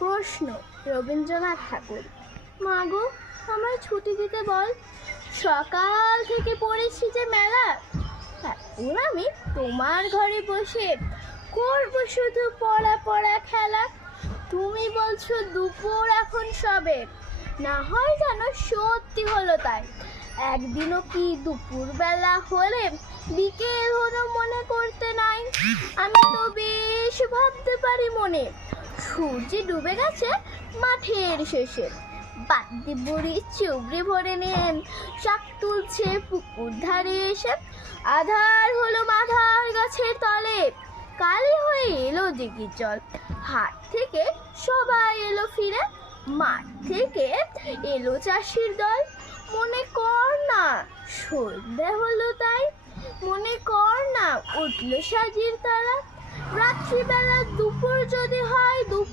প্রশ্ন রবীন্দ্রনাথ ঠাকুর। মা গো, আমায় ছুটি দিতে বল, সকাল থেকে পড়েছি যে মেলা। এখন আমি তোমার ঘরে বসে করবো শুধু পড়া পড়া খেলা। তুমি বলছো দুপুর এখন সবে, না হয় যেন সত্যি হলো তাই। একদিনও কি দুপুর বেলা হলে বিকেল হলো মনে করতে নাই। আমি তো বেশ ভাবতে পারি মনে, সূর্য ডুবে গেছে মাঠের শেষে। বাদ্যি বুড়ি চুবড়ি ভরে নেন, শাক তুলছে পুকুর ধারে এসে। আধার হলো মাথার গাছের তলে, কালি হয়ে এলো দিঘির জল। হাট থেকে সবাই এলো ফিরে, মাঠ থেকে এলো চাষির দল। মনে কর না সন্ধ্যা হলো তাই, মনে কর না উঠলো সাজির তারা। রাত্রিবেলা দুপুর যদি হয় দুপুর